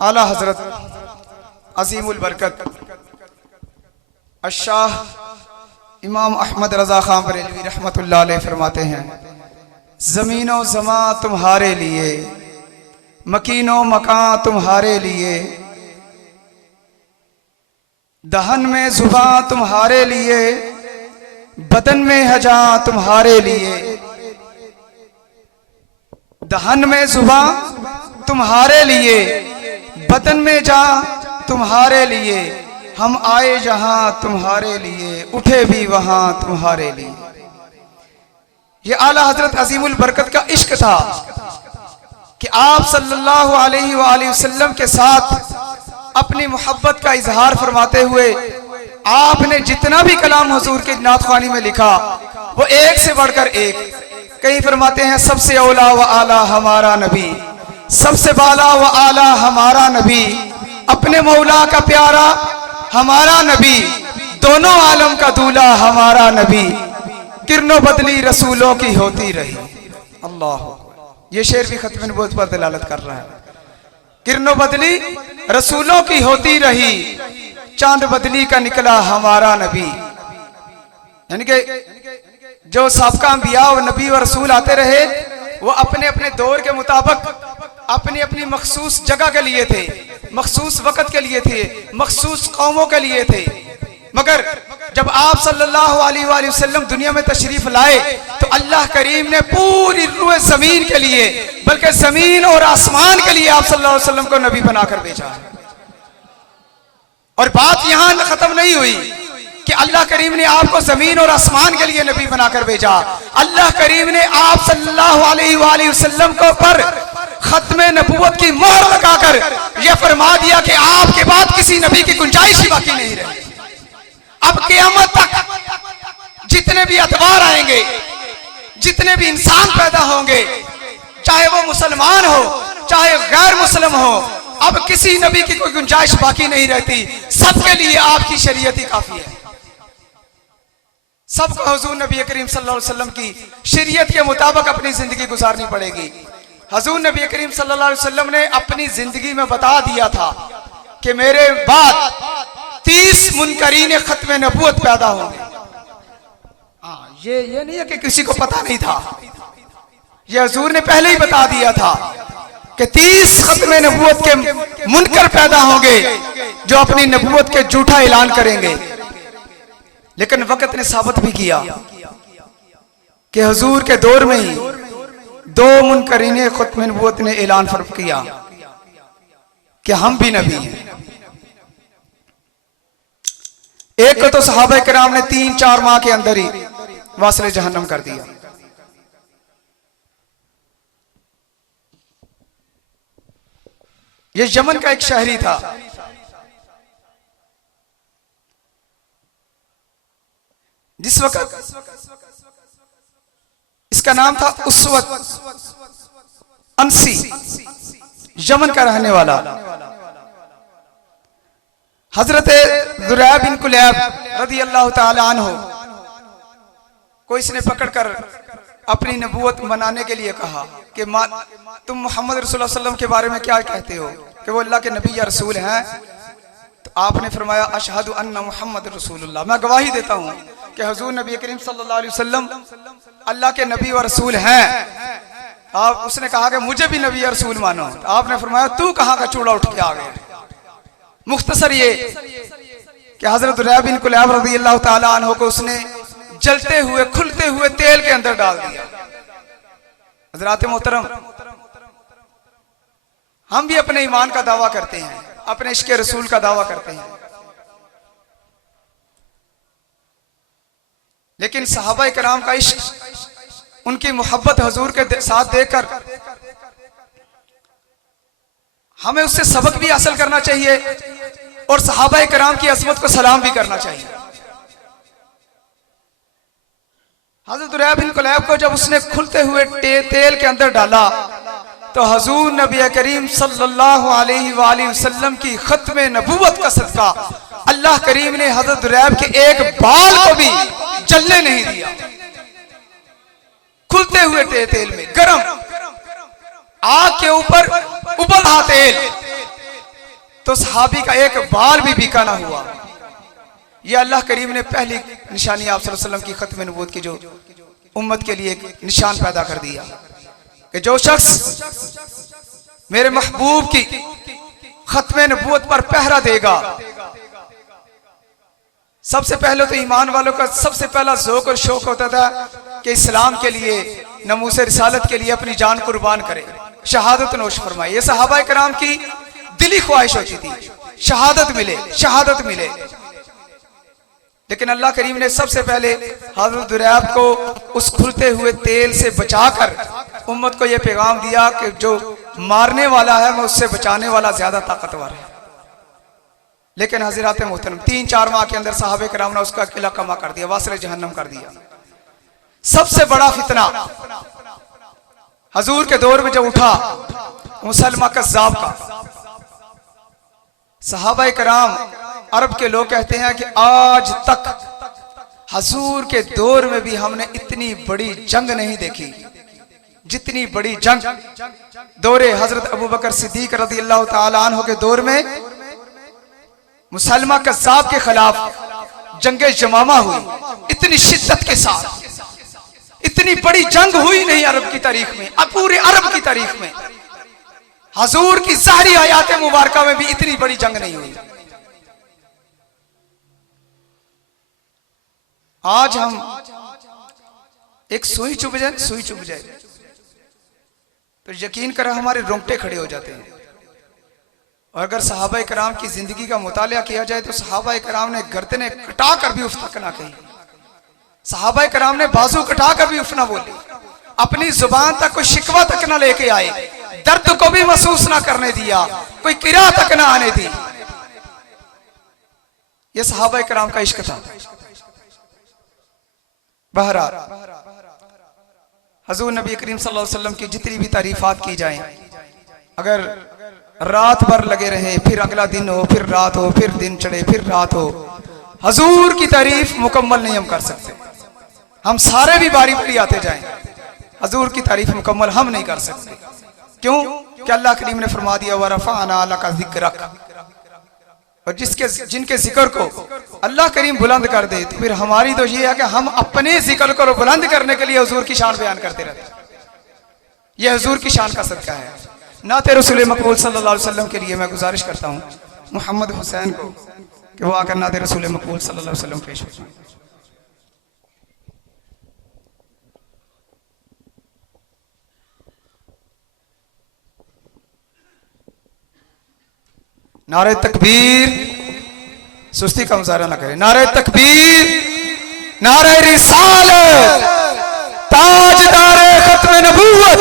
आला हजरत अजीमुल बरकत अशाह इमाम अहमद रजा खान बरेलवी रहमतुल्लाह अलैह फरमाते हैं, ज़मीनो ज़मा तुम्हारे लिए, मकीनो मकान तुम्हारे लिए, दहन में ज़ुबान तुम्हारे लिए, बदन में हजा तुम्हारे लिए। दहन में ज़ुबान तुम्हारे लिए, बदन में जा तुम्हारे लिए। हम आए जहां तुम्हारे लिए, उठे भी वहां तुम्हारे लिए। ये आला हजरत अजीमुल बरकत का इश्क था कि आप सल्लल्लाहु अलैहि वसल्लम के साथ अपनी मोहब्बत का इजहार फरमाते हुए आपने जितना भी कलाम हुजूर के नातखानी में लिखा वो एक से बढ़कर एक। कहीं फरमाते हैं सबसे औला व आला हमारा नबी, सबसे बाला व आला हमारा नबी, अपने मौला का प्यारा हमारा नबी, दोनों आलम का दूल्हा हमारा नबी, किरणों बदली रसूलों की होती रही। अल्लाह, ये शेर भी खत्म नबूवत पर दलालत कर रहा है। किरणों बदली रसूलों की होती रही, चांद बदली का निकला हमारा नबी। यानी कि जो साबका अंबिया और नबी व रसूल आते रहे वो अपने अपने दौर के मुताबिक अपनी अपनी मखसूस जगह के लिए थे, मखसूस वक़्त के लिए थे, मखसूस कौमों के लिए थे। मगर जब आप सल्लल्लाहु अलैहि वसल्लम दुनिया में तशरीफ लाए तो अल्लाह करीम ने पूरी रूए ज़मीन के लिए, बल्कि ज़मीन और आसमान के लिए आप सल्लल्लाहु अलैहि वसल्लम को नबी बनाकर भेजा। और बात यहां खत्म नहीं हुई कि अल्लाह करीम ने आपको ज़मीन और आसमान के लिए नबी बनाकर भेजा। अल्लाह करीम ने आप सल्लल्लाहु अलैहि वसल्लम को पर खत्मे नबूवत की मोहर लगाकर यह फरमा दिया कि आपके बाद किसी नबी की गुंजाइश ही बाकी नहीं रही। अब क़यामत तक जितने भी अतवार आएंगे, जितने भी इंसान पैदा होंगे, चाहे वो मुसलमान हो चाहे गैर मुस्लिम हो, अब किसी नबी की कोई गुंजाइश बाकी नहीं रहती। सबके लिए आपकी शरीयत ही काफी है। सबको हुजूर नबी करीम सल्लल्लाहु अलैहि वसल्लम की शरीयत के मुताबिक अपनी जिंदगी गुजारनी पड़ेगी। हुजूर नबी करीम सल्लल्लाहु अलैहि वसल्लम ने अपनी जिंदगी में बता दिया था कि मेरे बाद 30 मुनकरीन खत्म नबूवत पैदा होंगे। ये नहीं है कि किसी को पता नहीं था, ये हुजूर ने पहले ही बता दिया था कि 30 खत्म नबूवत के मुनकर पैदा होंगे जो अपनी नबूवत के झूठा ऐलान करेंगे। लेकिन वक्त ने साबित भी किया कि हुजूर के दौर में ही 2 मुनकरीन खत्म नबूवत ने ऐलान फर्क किया कि हम भी नबी हैं। एक को तो सहाबा किराम ने 3-4 माह के अंदर ही वासले जहन्नम कर दिया। ये यमन का एक शहरी था, जिस वक्त इसका नाम था उसवत अंसी, यमन का रहने वाला। हजरत ज़ुरैब बिन कुलैब रज़ी अल्लाह ताला अन्हु को इसने पकड़कर अपनी नबूवत मनाने के लिए कहा कि तुम मोहम्मद रसूलुल्लाह सल्लल्लाहु अलैहि वसल्लम के बारे में क्या कहते हो कि वो अल्लाह के नबी या रसूल हैं। तो आपने फरमाया अशहदु अन्ना मुहम्मद रसूलुल्लाह, मैं गवाही देता हूँ कि हुजूर नबी करीम सल्लल्लाहु अलैहि वसल्लम अल्लाह के नबी व रसूल हैं। आप उसने कहा कि मुझे भी नबी या रसूल मानो। तो आपने फरमाया तू कहाँ का चूड़ा उठ के आ गया। मुख्तसर ये कि हजरत ज़ुरैब बिन कुलैब रज़ी अल्लाह ताला अन्हु को उसने जलते हुए खुलते हुए तेल के अंदर डाल दिया। हजरात मोहतरम, हम भी अपने ईमान का दावा करते हैं, अपने इश्क़ रसूल का दावा करते हैं, लेकिन सहाबा किराम का इश्क, उनकी मोहब्बत हुजूर के साथ देकर हमें उससे सबक भी हासिल करना चाहिए और सहाबा किराम की अज़मत को सलाम भी करना चाहिए। हज़रत ज़ुरैब बिन कुलैब को जब उसने खुलते हुए तेल के अंदर डाला तो हुजूर नबी करीम सल्लल्लाहु अलैहि वसल्लम की खत्म नबूवत का सदका अल्लाह करीम ने हज़रत ज़ुरैब के एक बाल को भी जलने नहीं दिया। खुलते हुए तेल में गरम आग के ऊपर उबल रहा तेल, तो सहाबी का एक बाल भी बीका ना हुआ। यह अल्लाह करीम ने पहली निशानी आप सल्लल्लाहु अलैहि वसल्लम की खत्म नबूवत की जो उम्मत के लिए एक निशान पैदा कर दिया कि जो शख्स मेरे महबूब की खत्म नबूवत पर पहरा देगा, सबसे पहले तो ईमान वालों का सबसे पहला ज़ौक़ और शौक होता था कि इस्लाम के लिए, नमूसे रिसालत के लिए अपनी जान कुर्बान करे, शहादत नोश फरमाए। ये सहाबा कराम की दिली ख्वाहिश होती थी, शहादत मिले, शहादत मिले। लेकिन अल्लाह करीम ने सबसे पहले हज़रत दुरैब को उस खुलते हुए तेल से बचाकर उम्मत को यह पैगाम दिया कि जो मारने वाला है मैं उससे बचाने वाला ज्यादा ताकतवर है। लेकिन हज़रात मोहतरम 3-4 माह के अंदर सहाबे कराम ने उसका किला कमा कर दिया, वासिल जहन्नम कर दिया। सबसे बड़ा फितना हजूर के दौर में जब उठा मुसलमा कज़्ज़ाब का, सहाबा कराम अरब के लोग कहते हैं कि आज तक हजूर के दौर में भी हमने इतनी बड़ी जंग नहीं देखी जितनी बड़ी जंग दौरे हजरत अबू बकर सिद्दीक रज़ी अल्लाह तआला अन्हु के दौर में मुसलमा कज़्ज़ाब के खिलाफ जंगे जमामा हुई। इतनी शिद्दत के साथ इतनी बड़ी जंग हुई नहीं अरब की तारीख में, अब पूरे अरब की तारीख में हजूर की ज़ाहरी हयात मुबारका में भी इतनी बड़ी जंग नहीं हुई। आज हम एक सुई चुभ जाए तो यकीन करें हमारे रोंगटे खड़े हो जाते हैं। और अगर सहाबा कराम की जिंदगी का मुतालिया किया जाए तो सहाबा कराम ने गर्दनें कटा कर भी उफ तक ना कही, सहाबा कराम ने बाजू कटा कर भी उफ ना बोली, अपनी जुबान तक कोई शिकवा तक ना लेके आए, दर्द को भी महसूस ना करने दिया, कोई किरा तक ना आने दी। यह सहाबा कराम का इश्क था। बहरहाल हजूर नबी करीम सल्लल्लाहु अलैहि वसल्लम की जितनी भी तारीफात की जाएं, अगर रात भर लगे रहे, फिर अगला दिन हो, फिर रात हो, फिर दिन चढ़े, फिर रात हो, हजूर की तारीफ मुकम्मल नहीं हम कर सकते। हम सारे भी बारी बारी आते जाएं, हजूर की तारीफ मुकम्मल हम नहीं कर सकते। क्यों कि अल्लाह करीम ने फरमा दिया व रफ़अना लका ज़िक्रक, और जिनके जिक्र को अल्लाह करीम बुलंद कर दे तो फिर हमारी तो ये है कि हम अपने जिक्र को बुलंद करने के लिए हुजूर की शान बयान करते रहते। यह हुजूर की शान का सदका है। नाते रसूल मकबूल सल्लल्लाहु अलैहि वसल्लम के लिए मैं गुजारिश करता हूँ मोहम्मद हुसैन को कि वो आकर नाते रसूल मकबूल सल्लल्लाहु अलैहि वसल्लम पेश हो। नारे तकबीर, सुस्ती का मुजाहरा ना करें। नारे तकबीर, नारे रिसालत, ताजदारे खत्म नबूवत